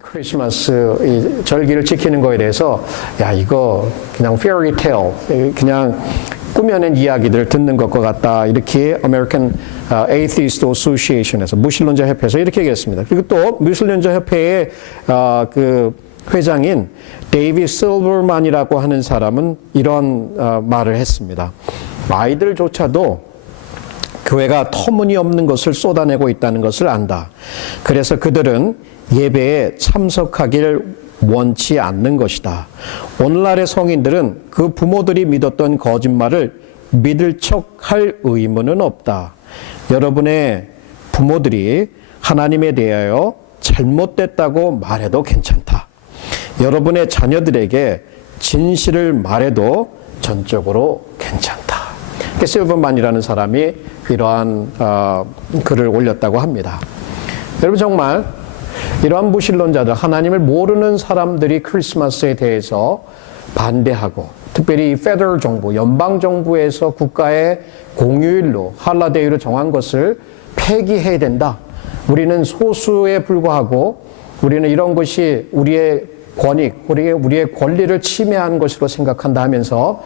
크리스마스 이 절기를 지키는 거에 대해서 이거 그냥 fairy tale, 그냥 꾸며낸 이야기들을 듣는 것과 같다. 이렇게 American Atheist Association에서 무신론자 협회에서 이렇게 얘기했습니다. 그리고 또 무신론자 협회의 그 회장인 데이비드 실버만이라고 하는 사람은 이런 말을 했습니다. 아이들조차도 교회가 터무니없는 것을 쏟아내고 있다는 것을 안다. 그래서 그들은 예배에 참석하기를 원치 않는 것이다. 오늘날의 성인들은 그 부모들이 믿었던 거짓말을 믿을 척할 의무는 없다. 여러분의 부모들이 하나님에 대하여 잘못됐다고 말해도 괜찮다. 여러분의 자녀들에게 진실을 말해도 전적으로 괜찮다. 실버만이라는 사람이 이러한 글을 올렸다고 합니다. 여러분 정말 이러한 무신론자들, 하나님을 모르는 사람들이 크리스마스에 대해서 반대하고 특별히 페더럴 정부, 연방 정부에서 국가의 공휴일로 할라데이로 정한 것을 폐기해야 된다. 우리는 소수에 불과하고 우리는 이런 것이 우리의 권익, 우리의 권리를 침해하는 것으로 생각한다 하면서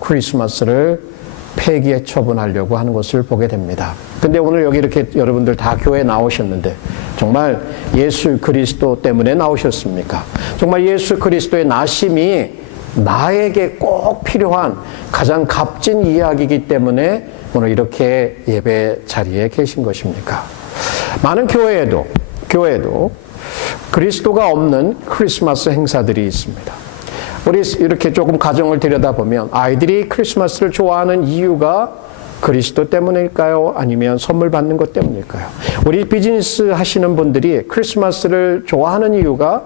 크리스마스를 폐기에 처분하려고 하는 것을 보게 됩니다. 근데 오늘 여기 이렇게 여러분들 다 교회에 나오셨는데 정말 예수 그리스도 때문에 나오셨습니까? 정말 예수 그리스도의 나심이 나에게 꼭 필요한 가장 값진 이야기이기 때문에 오늘 이렇게 예배 자리에 계신 것입니까? 많은 교회에도 그리스도가 없는 크리스마스 행사들이 있습니다. 우리 이렇게 조금 가정을 들여다보면 아이들이 크리스마스를 좋아하는 이유가 그리스도 때문일까요? 아니면 선물 받는 것 때문일까요? 우리 비즈니스 하시는 분들이 크리스마스를 좋아하는 이유가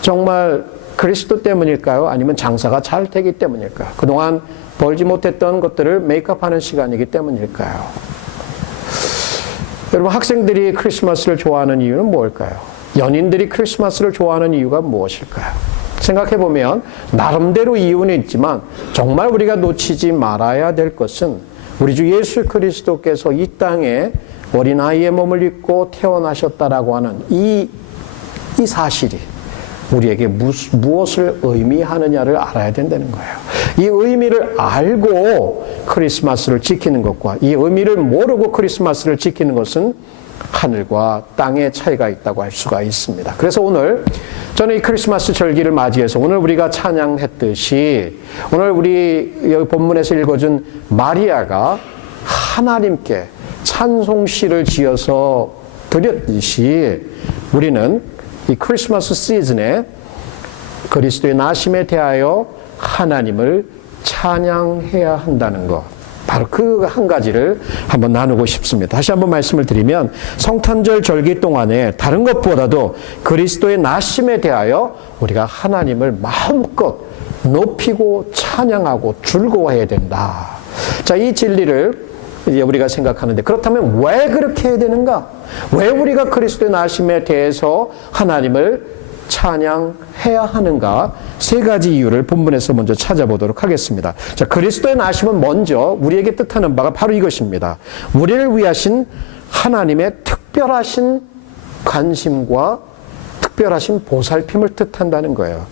정말 그리스도 때문일까요? 아니면 장사가 잘 되기 때문일까요? 그동안 벌지 못했던 것들을 메이크업하는 시간이기 때문일까요? 여러분 학생들이 크리스마스를 좋아하는 이유는 무엇일까요? 연인들이 크리스마스를 좋아하는 이유가 무엇일까요? 생각해보면 나름대로 이유는 있지만 정말 우리가 놓치지 말아야 될 것은 우리 주 예수 그리스도께서 이 땅에 어린아이의 몸을 입고 태어나셨다라고 하는 이 사실이 우리에게 무엇을 의미하느냐를 알아야 된다는 거예요. 이 의미를 알고 크리스마스를 지키는 것과 이 의미를 모르고 크리스마스를 지키는 것은 하늘과 땅의 차이가 있다고 할 수가 있습니다. 그래서 오늘 저는 이 크리스마스 절기를 맞이해서 오늘 우리가 찬양했듯이 오늘 우리 여기 본문에서 읽어준 마리아가 하나님께 찬송시를 지어서 드렸듯이 우리는 이 크리스마스 시즌에 그리스도의 나심에 대하여 하나님을 찬양해야 한다는 것, 바로 그 한 가지를 한번 나누고 싶습니다. 다시 한번 말씀을 드리면 성탄절 절기 동안에 다른 것보다도 그리스도의 나심에 대하여 우리가 하나님을 마음껏 높이고 찬양하고 즐거워해야 된다. 자, 이 진리를 이제 우리가 생각하는데 그렇다면 왜 그렇게 해야 되는가? 왜 우리가 그리스도의 나심에 대해서 하나님을 찬양해야 하는가? 세 가지 이유를 본문에서 먼저 찾아보도록 하겠습니다. 자, 그리스도의 나심은 먼저 우리에게 뜻하는 바가 바로 이것입니다. 우리를 위하신 하나님의 특별하신 관심과 특별하신 보살핌을 뜻한다는 거예요.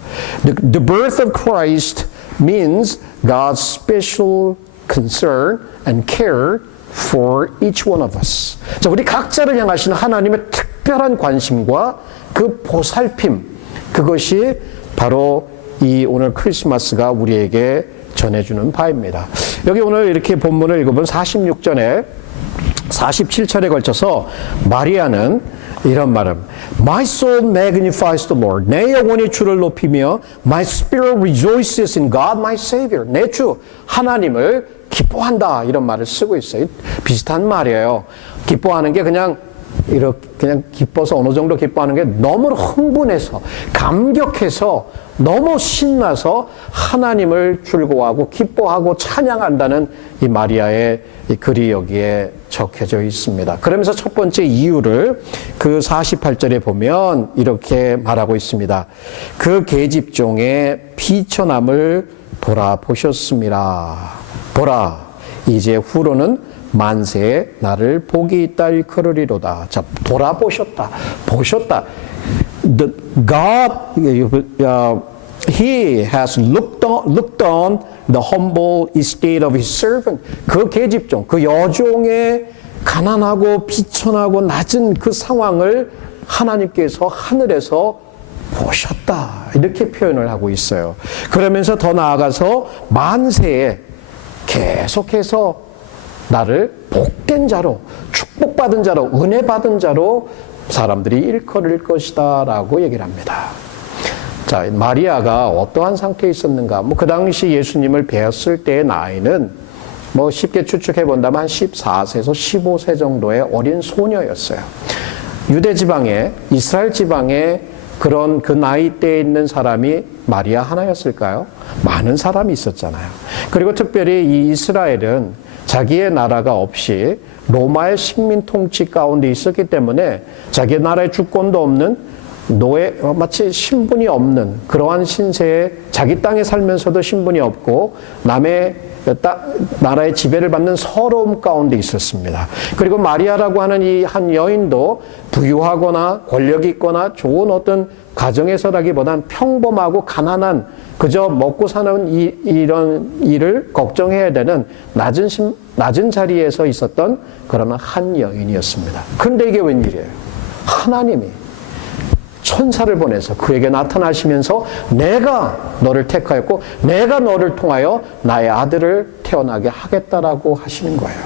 The birth of Christ means God's special concern and care for each one of us. 자, 우리 각자를 향하신 하나님의 특별한 관심과 그 보살핌, 그것이 바로 이 오늘 크리스마스가 우리에게 전해주는 바입니다. 여기 오늘 이렇게 본문을 읽어보면 46절에 47차례에 걸쳐서 마리아는 이런 말을 My soul magnifies the Lord. 내 영혼이 주를 높이며 My spirit rejoices in God my Savior. 내 주 하나님을 기뻐한다. 이런 말을 쓰고 있어요. 비슷한 말이에요. 기뻐하는 게 그냥 기뻐서 어느 정도 기뻐하는 게 너무 흥분해서 감격해서 너무 신나서 하나님을 즐거워하고 기뻐하고 찬양한다는 이 마리아의 이 글이 여기에 적혀져 있습니다. 그러면서 첫 번째 이유를 그 48절에 보면 이렇게 말하고 있습니다. 그 계집종의 비천함을 돌아보셨습니다. 보라, 이제 후로는 만세에 나를 복이 있다 일컬으리로다. 자, 돌아보셨다. 보셨다. He has looked on the humble estate of his servant. 그 계집종, 그 여종의 가난하고 비천하고 낮은 그 상황을 하나님께서 하늘에서 보셨다. 이렇게 표현을 하고 있어요. 그러면서 더 나아가서 만세에 계속해서 나를 복된 자로, 축복받은 자로, 은혜 받은 자로 사람들이 일컬을 것이다 라고 얘기를 합니다. 자, 마리아가 어떠한 상태에 있었는가? 그 당시 예수님을 배웠을 때의 나이는 쉽게 추측해 본다면 한 14세에서 15세 정도의 어린 소녀였어요. 유대 지방에, 이스라엘 지방에 그런 그 나이대에 있는 사람이 마리아 하나였을까요? 많은 사람이 있었잖아요. 그리고 특별히 이 이스라엘은 자기의 나라가 없이 로마의 식민 통치 가운데 있었기 때문에 자기 나라의 주권도 없는 마치 신분이 없는 그러한 신세에 자기 땅에 살면서도 신분이 없고 남의 나라의 지배를 받는 서러움 가운데 있었습니다. 그리고 마리아라고 하는 이 한 여인도 부유하거나 권력이 있거나 좋은 어떤 가정에서라기보단 평범하고 가난한 그저 먹고 사는 이런 일을 걱정해야 되는 낮은 자리에서 있었던 그런 한 여인이었습니다. 그런데 이게 웬일이에요? 하나님이 천사를 보내서 그에게 나타나시면서 내가 너를 택하였고 내가 너를 통하여 나의 아들을 태어나게 하겠다라고 하시는 거예요.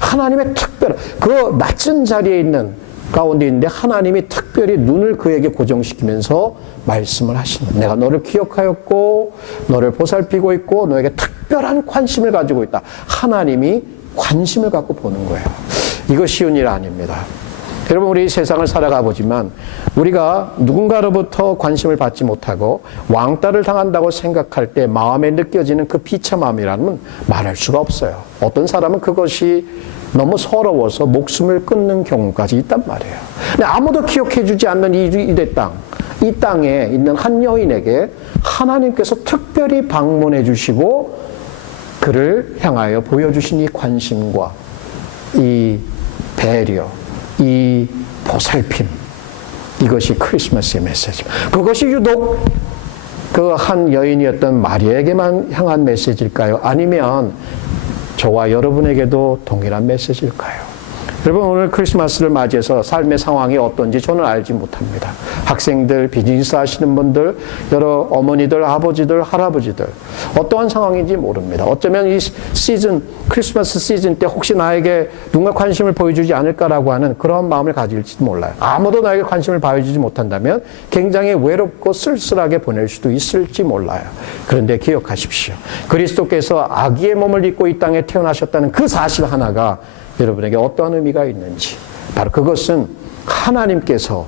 하나님의 특별한 그 낮은 자리에 있는 가운데 있는데 하나님이 특별히 눈을 그에게 고정시키면서 말씀을 하시는 거예요. 내가 너를 기억하였고 너를 보살피고 있고 너에게 특별한 관심을 가지고 있다. 하나님이 관심을 갖고 보는 거예요. 이거 쉬운 일 아닙니다. 여러분 우리 세상을 살아가 보지만 우리가 누군가로부터 관심을 받지 못하고 왕따를 당한다고 생각할 때 마음에 느껴지는 그 비참함이라는 말할 수가 없어요. 어떤 사람은 그것이 너무 서러워서 목숨을 끊는 경우까지 있단 말이에요. 근데 아무도 기억해 주지 않는 이 땅에 있는 한 여인에게 하나님께서 특별히 방문해 주시고 그를 향하여 보여주신 이 관심과 이 배려, 이 보살핌, 이것이 크리스마스의 메시지입니다. 그것이 유독 그 한 여인이었던 마리아에게만 향한 메시지일까요? 아니면 저와 여러분에게도 동일한 메시지일까요? 여러분 오늘 크리스마스를 맞이해서 삶의 상황이 어떤지 저는 알지 못합니다. 학생들, 비즈니스 하시는 분들, 여러 어머니들, 아버지들, 할아버지들 어떠한 상황인지 모릅니다. 어쩌면 이 시즌, 크리스마스 시즌 때 혹시 나에게 누군가 관심을 보여주지 않을까라고 하는 그런 마음을 가질지도 몰라요. 아무도 나에게 관심을 보여주지 못한다면 굉장히 외롭고 쓸쓸하게 보낼 수도 있을지 몰라요. 그런데 기억하십시오. 그리스도께서 아기의 몸을 입고 이 땅에 태어나셨다는 그 사실 하나가 여러분에게 어떠한 의미가 있는지, 바로 그것은 하나님께서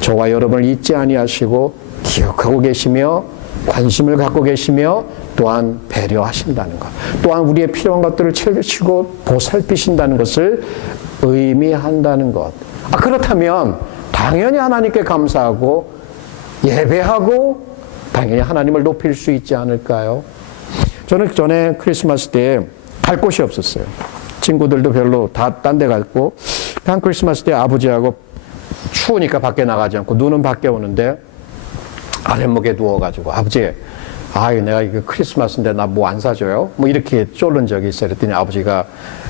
저와 여러분을 잊지 아니하시고 기억하고 계시며 관심을 갖고 계시며 또한 배려하신다는 것, 또한 우리의 필요한 것들을 채우시고 보살피신다는 것을 의미한다는 것. 그렇다면 당연히 하나님께 감사하고 예배하고 당연히 하나님을 높일 수 있지 않을까요? 저는 전에 크리스마스 때 갈 곳이 없었어요. 친구들도 별로 다 딴 데 갔고 한 크리스마스 때 아버지하고 추우니까 밖에 나가지 않고 눈은 밖에 오는데 아랫목에 누워가지고 아버지 내가 이거 크리스마스인데 나 뭐 안 사줘요? 이렇게 쫄른 적이 있어요. 그랬더니 아버지가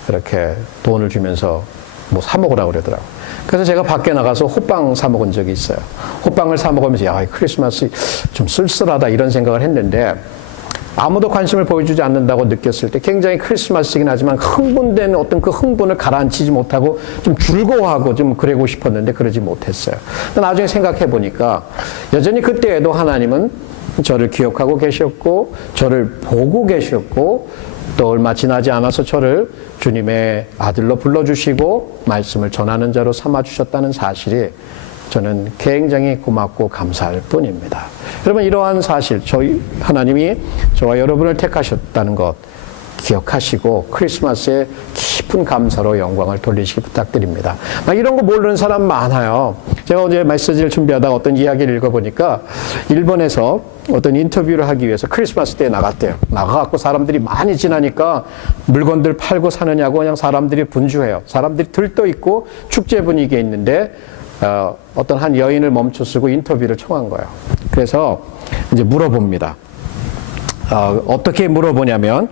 이렇게 돈을 주면서 뭐 사 먹으라고 그러더라고요. 그래서 제가 밖에 나가서 호빵 사 먹은 적이 있어요. 호빵을 사 먹으면서 크리스마스 좀 쓸쓸하다 이런 생각을 했는데 아무도 관심을 보여주지 않는다고 느꼈을 때 굉장히 크리스마스이긴 하지만 흥분된 어떤 그 흥분을 가라앉히지 못하고 좀 즐거워하고 좀 그러고 싶었는데 그러지 못했어요. 나중에 생각해 보니까 여전히 그때에도 하나님은 저를 기억하고 계셨고 저를 보고 계셨고 또 얼마 지나지 않아서 저를 주님의 아들로 불러주시고 말씀을 전하는 자로 삼아주셨다는 사실이 저는 굉장히 고맙고 감사할 뿐입니다. 여러분 이러한 사실, 하나님이 저와 여러분을 택하셨다는 것 기억하시고 크리스마스에 깊은 감사로 영광을 돌리시기 부탁드립니다. 이런 거 모르는 사람 많아요. 제가 어제 메시지를 준비하다가 어떤 이야기를 읽어보니까 일본에서 어떤 인터뷰를 하기 위해서 크리스마스 때에 나갔대요. 나가갖고 사람들이 많이 지나니까 물건들 팔고 사느냐고 그냥 사람들이 분주해요. 사람들이 들떠있고 축제 분위기에 있는데 어떤 한 여인을 멈춰서고 인터뷰를 청한 거예요. 그래서 이제 물어봅니다. 어떻게 물어보냐면,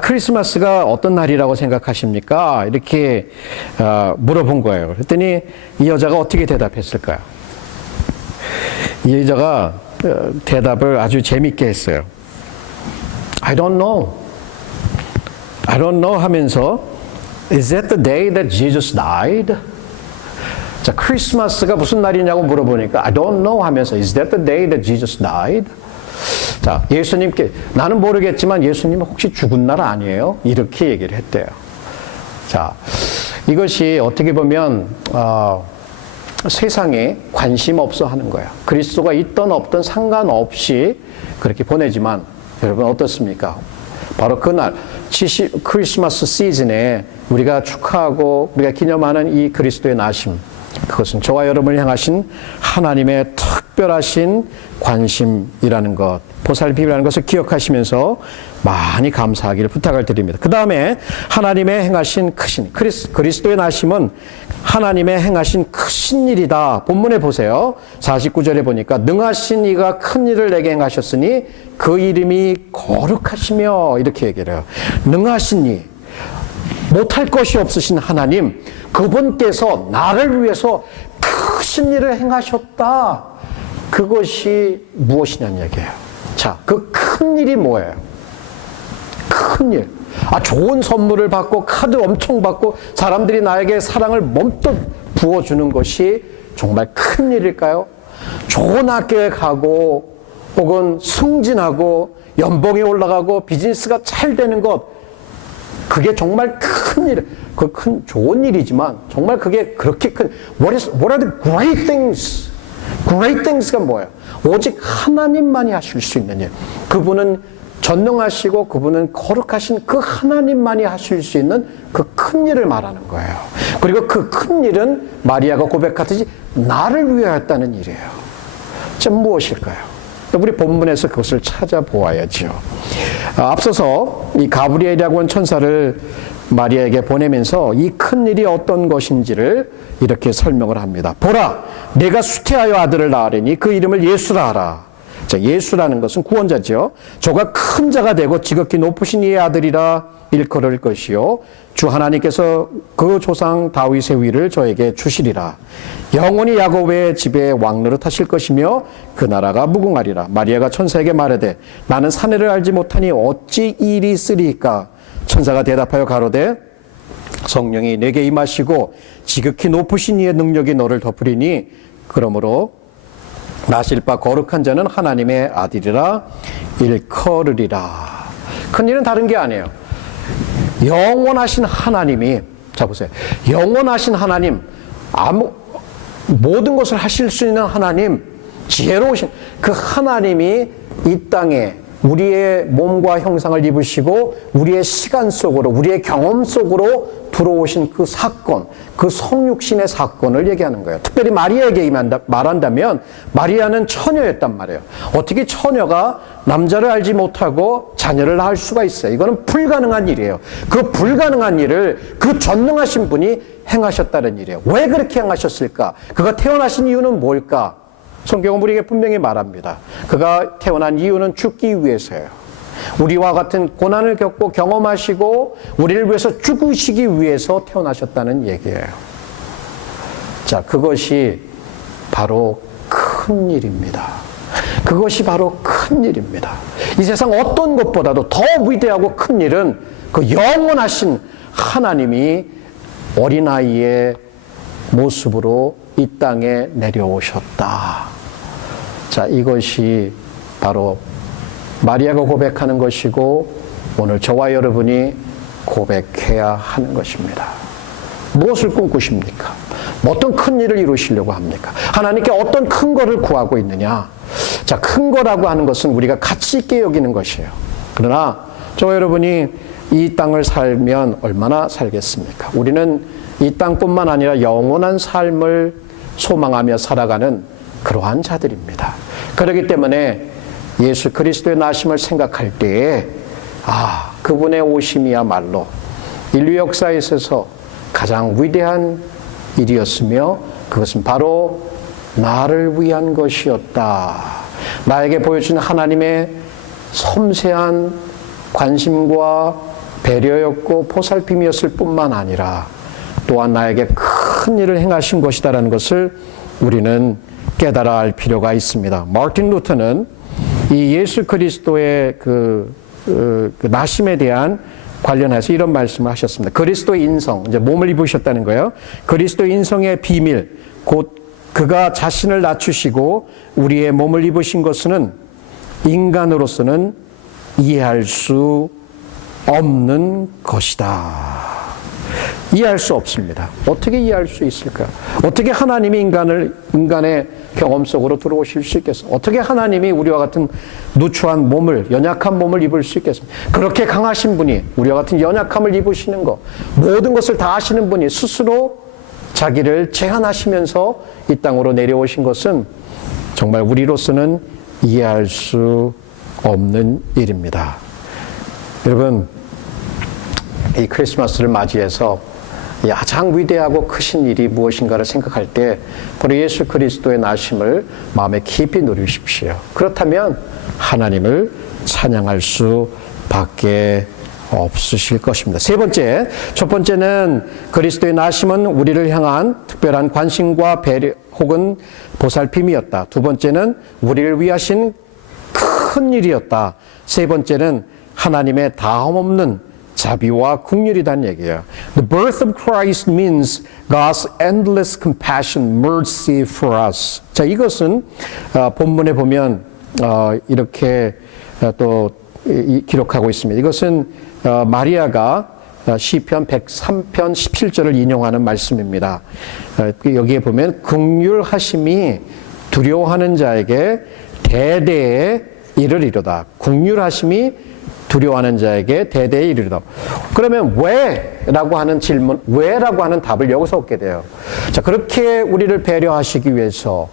크리스마스가 어떤 날이라고 생각하십니까? 이렇게 물어본 거예요. 그랬더니 이 여자가 어떻게 대답했을까요? 이 여자가 대답을 아주 재밌게 했어요. I don't know. I don't know 하면서 Is that the day that Jesus died? 자, 크리스마스가 무슨 날이냐고 물어보니까 I don't know 하면서 Is that the day that Jesus died? 자, 예수님께 나는 모르겠지만 예수님은 혹시 죽은 날 아니에요? 이렇게 얘기를 했대요. 자, 이것이 어떻게 보면 세상에 관심 없어 하는 거예요. 그리스도가 있던 없던 상관없이 그렇게 보내지만 여러분 어떻습니까? 바로 그날 크리스마스 시즌에 우리가 축하하고 우리가 기념하는 이 그리스도의 나심, 그것은 저와 여러분을 향하신 하나님의 특별하신 관심이라는 것, 보살핌이라는 것을 기억하시면서 많이 감사하기를 부탁을 드립니다. 그 다음에 하나님의 행하신 크신, 그리스도의 나심은 하나님의 행하신 크신 일이다. 본문에 보세요. 49절에 보니까 능하신 이가 큰 일을 내게 행하셨으니 그 이름이 거룩하시며, 이렇게 얘기를 해요. 능하신 이, 못할 것이 없으신 하나님, 그분께서 나를 위해서 크신 일을 행하셨다. 그것이 무엇이냐는 얘기예요. 자, 그 큰 일이 뭐예요? 큰 일. 좋은 선물을 받고 카드 엄청 받고 사람들이 나에게 사랑을 몸껏 부어주는 것이 정말 큰 일일까요? 좋은 학교에 가고 혹은 승진하고 연봉이 올라가고 비즈니스가 잘 되는 것, 그게 정말 큰 일, 좋은 일이지만 정말 그게 그렇게 큰, what are the great things? great things가 뭐예요? 오직 하나님만이 하실 수 있는 일. 그분은 전능하시고 그분은 거룩하신 그 하나님만이 하실 수 있는 그 큰 일을 말하는 거예요. 그리고 그 큰 일은 마리아가 고백하듯이 나를 위하였다는 일이에요. 자, 무엇일까요? 우리 본문에서 그것을 찾아보아야죠. 앞서서 이 가브리엘이라고 하는 천사를 마리아에게 보내면서 이 큰 일이 어떤 것인지를 이렇게 설명을 합니다. 보라, 내가 수태하여 아들을 낳으리니 그 이름을 예수라 하라. 자, 예수라는 것은 구원자죠. 저가 큰 자가 되고 지극히 높으신 이의 아들이라 일컬을 것이요, 주 하나님께서 그 조상 다윗의 위를 저에게 주시리라. 영원히 야곱의 집에 왕노릇 하실 것이며 그 나라가 무궁하리라. 마리아가 천사에게 말하되 나는 사내를 알지 못하니 어찌 이 일이 있으리이까? 천사가 대답하여 가로되 성령이 내게 임하시고 지극히 높으신 이의 능력이 너를 덮으리니 그러므로 나실 바 거룩한 자는 하나님의 아들이라 일컬으리라. 큰 일은 다른 게 아니에요. 영원하신 하나님이, 자 보세요. 영원하신 하나님, 모든 것을 하실 수 있는 하나님, 지혜로우신 그 하나님이 이 땅에 우리의 몸과 형상을 입으시고 우리의 시간 속으로, 우리의 경험 속으로 들어오신 그 사건, 그 성육신의 사건을 얘기하는 거예요. 특별히 마리아에게 말한다면 마리아는 처녀였단 말이에요. 어떻게 처녀가 남자를 알지 못하고 자녀를 낳을 수가 있어요? 이거는 불가능한 일이에요. 그 불가능한 일을 그 전능하신 분이 행하셨다는 일이에요. 왜 그렇게 행하셨을까? 그가 태어나신 이유는 뭘까? 성경은 우리에게 분명히 말합니다. 그가 태어난 이유는 죽기 위해서예요. 우리와 같은 고난을 겪고 경험하시고 우리를 위해서 죽으시기 위해서 태어나셨다는 얘기예요. 자, 그것이 바로 큰 일입니다. 그것이 바로 큰 일입니다. 이 세상 어떤 것보다도 더 위대하고 큰 일은 그 영원하신 하나님이 어린아이의 모습으로 이 땅에 내려오셨다. 자, 이것이 바로 마리아가 고백하는 것이고 오늘 저와 여러분이 고백해야 하는 것입니다. 무엇을 꿈꾸십니까? 어떤 큰 일을 이루시려고 합니까? 하나님께 어떤 큰 거를 구하고 있느냐? 자, 큰 거라고 하는 것은 우리가 가치 있게 여기는 것이에요. 그러나 저와 여러분이 이 땅을 살면 얼마나 살겠습니까? 우리는 이 땅뿐만 아니라 영원한 삶을 소망하며 살아가는 그러한 자들입니다. 그렇기 때문에 예수 그리스도의 나심을 생각할 때에 그분의 오심이야말로 인류 역사에 있어서 가장 위대한 일이었으며 그것은 바로 나를 위한 것이었다. 나에게 보여준 하나님의 섬세한 관심과 배려였고 보살핌이었을 뿐만 아니라 또한 나에게 큰 일을 행하신 것이다라는 것을 우리는 깨달아 알 필요가 있습니다. 마르틴 루터는 이 예수 그리스도의 그 나심에 대한 관련해서 이런 말씀을 하셨습니다. 그리스도의 인성, 이제 몸을 입으셨다는 거예요. 그리스도의 인성의 비밀, 곧 그가 자신을 낮추시고 우리의 몸을 입으신 것은 인간으로서는 이해할 수 없는 것이다. 이해할 수 없습니다. 어떻게 이해할 수 있을까? 어떻게 하나님이 인간의 경험 속으로 들어오실 수 있겠어? 어떻게 하나님이 우리와 같은 누추한 몸을, 연약한 몸을 입을 수 있겠습니까? 그렇게 강하신 분이 우리와 같은 연약함을 입으시는 것, 모든 것을 다 하시는 분이 스스로 자기를 제한하시면서 이 땅으로 내려오신 것은 정말 우리로서는 이해할 수 없는 일입니다. 여러분, 이 크리스마스를 맞이해서 가장 위대하고 크신 일이 무엇인가를 생각할 때 바로 예수 그리스도의 나심을 마음에 깊이 누리십시오. 그렇다면 하나님을 찬양할 수밖에 없으실 것입니다. 세 번째, 첫 번째는 그리스도의 나심은 우리를 향한 특별한 관심과 배려 혹은 보살핌이었다. 두 번째는 우리를 위하신 큰 일이었다. 세 번째는 하나님의 다함없는 자비와 긍휼이란 얘기예요. The birth of Christ means God's endless compassion, mercy for us. 자, 이것은 본문에 보면 이렇게 또 기록하고 있습니다. 이것은 마리아가 시편 103편 17절을 인용하는 말씀입니다. 여기에 보면 긍휼하심이 두려워하는 자에게 대대에 이르리로다. 긍휼하심이 두려워하는 자에게 대대에 이르리로다. 그러면 왜? 라고 하는 질문, 왜라고 하는 답을 여기서 얻게 돼요. 자, 그렇게 우리를 배려하시기 위해서,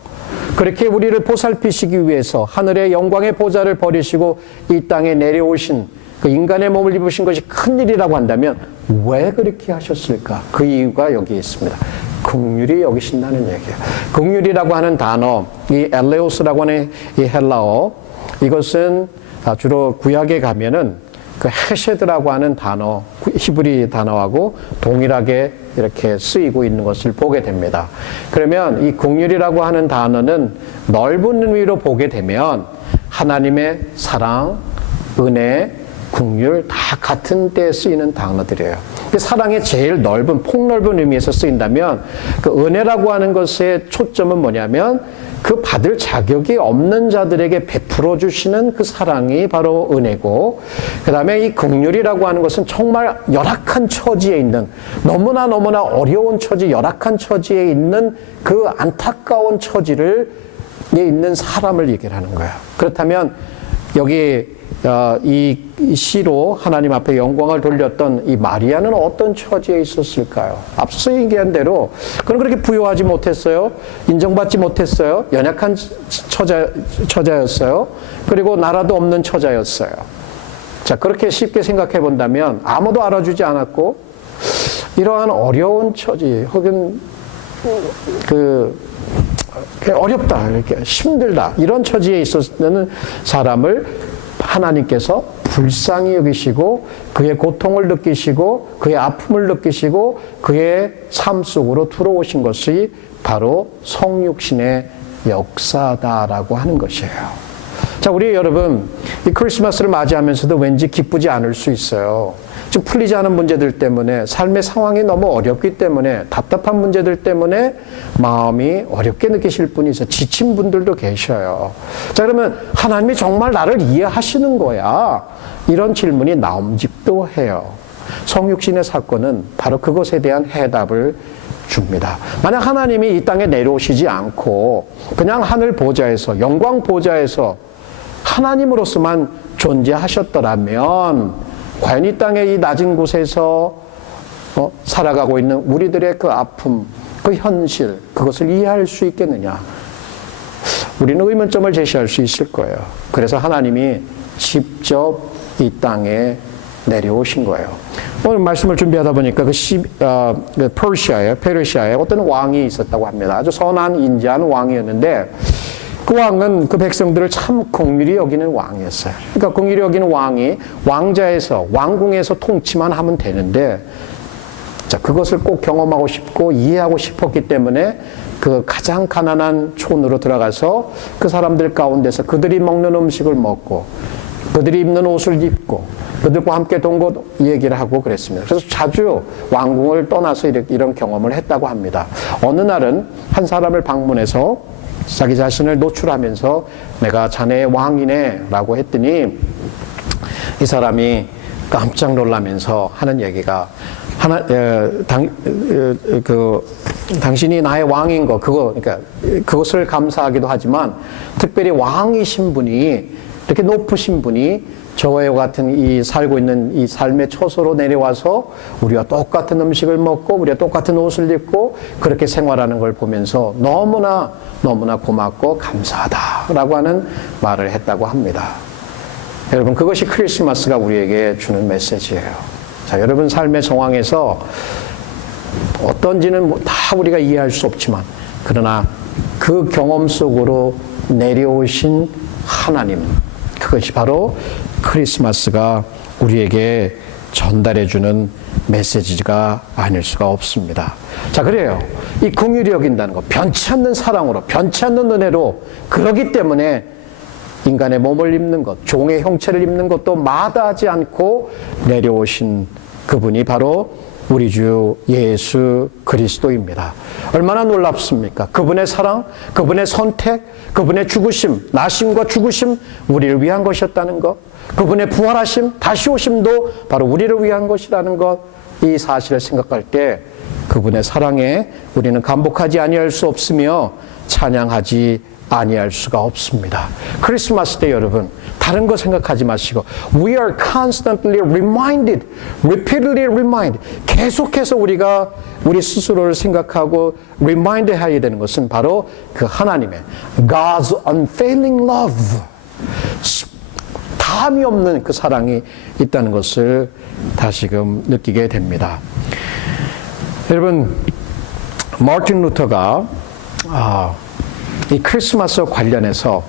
그렇게 우리를 보살피시기 위해서 하늘의 영광의 보좌를 버리시고 이 땅에 내려오신 그 인간의 몸을 입으신 것이 큰일이라고 한다면 왜 그렇게 하셨을까? 그 이유가 여기 있습니다. 긍휼히 여기신다는 얘기예요. 긍휼이라고 하는 단어, 이 엘레오스라고 하는 이 헬라어, 이것은 주로 구약에 가면은 그 헤세드라고 하는 단어, 히브리 단어하고 동일하게 이렇게 쓰이고 있는 것을 보게 됩니다. 그러면 이 긍휼이라고 하는 단어는 넓은 의미로 보게 되면 하나님의 사랑, 은혜, 긍휼 다 같은 때에 쓰이는 단어들이에요. 사랑의 제일 넓은, 폭넓은 의미에서 쓰인다면 그 은혜라고 하는 것의 초점은 뭐냐면 그 받을 자격이 없는 자들에게 베풀어 주시는 그 사랑이 바로 은혜고, 그 다음에 이 긍휼이라고 하는 것은 정말 열악한 처지에 있는, 너무나 어려운 처지, 열악한 처지에 있는 그 안타까운 처지에 있는 사람을 얘기하는 거야. 그렇다면 여기 이 시로 하나님 앞에 영광을 돌렸던 이 마리아는 어떤 처지에 있었을까요? 앞서 얘기한 대로 그는 그렇게 부유하지 못했어요. 인정받지 못했어요. 연약한 처자였어요. 그리고 나라도 없는 처자였어요. 자, 그렇게 쉽게 생각해 본다면 아무도 알아주지 않았고 이러한 어려운 처지 혹은 어렵다, 이렇게 힘들다 이런 처지에 있었는 사람을 하나님께서 불쌍히 여기시고 그의 고통을 느끼시고 그의 아픔을 느끼시고 그의 삶 속으로 들어오신 것이 바로 성육신의 역사다라고 하는 것이에요. 자, 우리 여러분, 이 크리스마스를 맞이하면서도 왠지 기쁘지 않을 수 있어요. 지금 풀리지 않은 문제들 때문에, 삶의 상황이 너무 어렵기 때문에, 답답한 문제들 때문에 마음이 어렵게 느끼실 분이 있어요. 지친 분들도 계셔요. 자, 그러면 하나님이 정말 나를 이해하시는 거야? 이런 질문이 나옴직도 해요. 성육신의 사건은 바로 그것에 대한 해답을 줍니다. 만약 하나님이 이 땅에 내려오시지 않고 그냥 하늘 보좌에서, 영광 보좌에서 하나님으로서만 존재하셨더라면 과연 이 땅의 이 낮은 곳에서 살아가고 있는 우리들의 그 아픔, 그 현실, 그것을 이해할 수 있겠느냐? 우리는 의문점을 제시할 수 있을 거예요. 그래서 하나님이 직접 이 땅에 내려오신 거예요. 오늘 말씀을 준비하다 보니까 페르시아에 어떤 왕이 있었다고 합니다. 아주 선한 인자한 왕이었는데 그 왕은 그 백성들을 참 긍휼히 여기는 왕이었어요. 그러니까 긍휼히 여기는 왕이 왕궁에서 통치만 하면 되는데 자, 그것을 꼭 경험하고 싶고 이해하고 싶었기 때문에 그 가장 가난한 촌으로 들어가서 그 사람들 가운데서 그들이 먹는 음식을 먹고 그들이 입는 옷을 입고 그들과 함께 동거 얘기를 하고 그랬습니다. 그래서 자주 왕궁을 떠나서 이런 경험을 했다고 합니다. 어느 날은 한 사람을 방문해서 자기 자신을 노출하면서 내가 자네의 왕이네 라고 했더니 이 사람이 깜짝 놀라면서 하는 얘기가 당신이 나의 왕인 거 그러니까 그것을 감사하기도 하지만 특별히 왕이신 분이 이렇게 높으신 분이 저와 같은 이 살고 있는 이 삶의 처소로 내려와서 우리와 똑같은 음식을 먹고 우리와 똑같은 옷을 입고 그렇게 생활하는 걸 보면서 너무나 고맙고 감사하다라고 하는 말을 했다고 합니다. 여러분 그것이 크리스마스가 우리에게 주는 메시지예요. 자, 여러분 삶의 상황에서 어떤지는 다 우리가 이해할 수 없지만 그러나 그 경험 속으로 내려오신 하나님 그것이 바로 크리스마스가 우리에게 전달해주는 메시지가 아닐 수가 없습니다. 자, 그래요. 이 긍휼히 여긴다는 것, 변치 않는 사랑으로, 변치 않는 은혜로 그러기 때문에 인간의 몸을 입는 것, 종의 형체를 입는 것도 마다하지 않고 내려오신 그분이 바로 우리 주 예수 그리스도입니다. 얼마나 놀랍습니까? 그분의 사랑, 그분의 선택, 그분의 죽으심, 나심과 죽으심, 우리를 위한 것이었다는 것, 그분의 부활하심, 다시 오심도 바로 우리를 위한 것이라는 것, 이 사실을 생각할 때 그분의 사랑에 우리는 감복하지 아니할 수 없으며 찬양하지 아니할 수가 없습니다. 크리스마스 때 여러분 다른 거 생각하지 마시고 We are constantly reminded, repeatedly reminded 계속해서 우리가 우리 스스로를 생각하고 remind 해야 되는 것은 바로 그 하나님의 God's unfailing love 다함이 없는 그 사랑이 있다는 것을 다시금 느끼게 됩니다. 여러분 마틴 루터가 이 크리스마스와 관련해서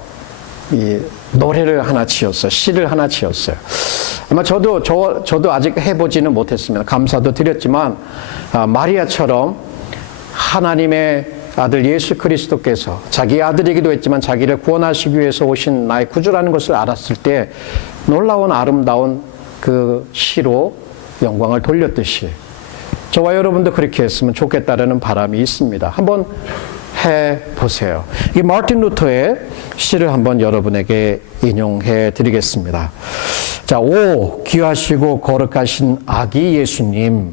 이 노래를 하나 지었어요. 시를 하나 지었어요. 아마 저도 아직 해보지는 못했습니다. 감사도 드렸지만 마리아처럼 하나님의 아들 예수 그리스도께서 자기 아들이기도 했지만 자기를 구원하시기 위해서 오신 나의 구주라는 것을 알았을 때 놀라운 아름다운 그 시로 영광을 돌렸듯이 저와 여러분도 그렇게 했으면 좋겠다라는 바람이 있습니다. 한번 해보세요. 이 마틴 루터의 시를 한번 여러분에게 인용해 드리겠습니다. 자, 오 귀하시고 거룩하신 아기 예수님,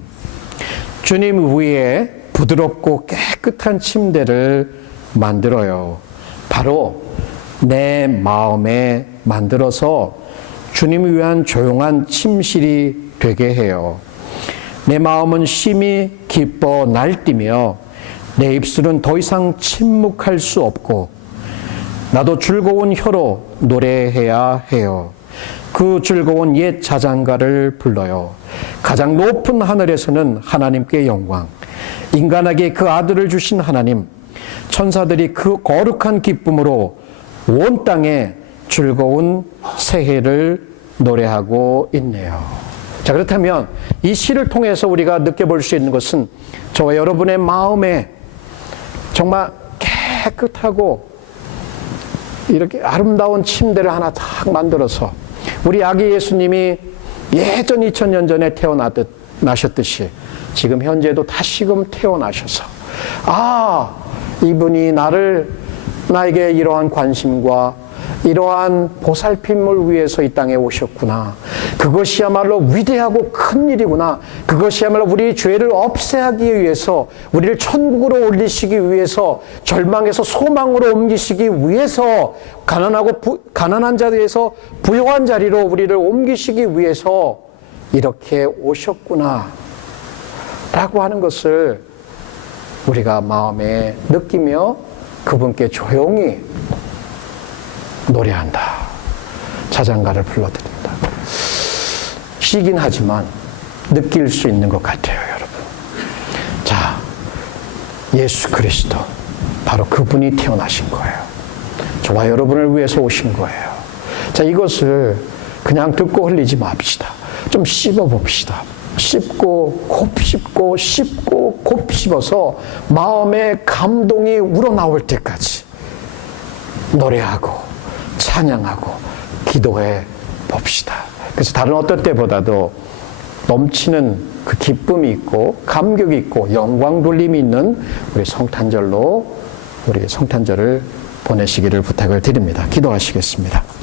주님 위에 부드럽고 깨끗한 침대를 만들어요. 바로 내 마음에 만들어서 주님을 위한 조용한 침실이 되게 해요. 내 마음은 심히 기뻐 날뛰며 내 입술은 더 이상 침묵할 수 없고 나도 즐거운 혀로 노래해야 해요. 그 즐거운 옛 자장가를 불러요. 가장 높은 하늘에서는 하나님께 영광, 인간에게 그 아들을 주신 하나님, 천사들이 그 거룩한 기쁨으로 온 땅에 즐거운 새해를 노래하고 있네요. 자, 그렇다면 이 시를 통해서 우리가 느껴볼 수 있는 것은 저와 여러분의 마음에 정말 깨끗하고 이렇게 아름다운 침대를 하나 딱 만들어서 우리 아기 예수님이 예전 2000년 전에 태어나셨듯이 지금 현재도 다시금 태어나셔서 이분이 나에게 이러한 관심과 이러한 보살핌을 위해서 이 땅에 오셨구나. 그것이야말로 위대하고 큰 일이구나. 그것이야말로 우리 죄를 없애하기 위해서, 우리를 천국으로 올리시기 위해서, 절망에서 소망으로 옮기시기 위해서, 가난한 자리에서 부유한 자리로 우리를 옮기시기 위해서 이렇게 오셨구나 라고 하는 것을 우리가 마음에 느끼며 그분께 조용히 노래한다. 자장가를 불러드린다. 시긴 하지만 느낄 수 있는 것 같아요, 여러분. 자, 예수 그리스도 바로 그분이 태어나신 거예요. 저와 여러분을 위해서 오신 거예요. 자, 이것을 그냥 듣고 흘리지 맙시다. 좀 씹어봅시다. 씹고 곱씹고 씹고 곱씹어서 마음의 감동이 우러나올 때까지 노래하고 찬양하고 기도해 봅시다. 그래서 다른 어떤 때보다도 넘치는 그 기쁨이 있고 감격이 있고 영광 돌림이 있는 우리 성탄절로 우리 성탄절을 보내시기를 부탁을 드립니다. 기도하시겠습니다.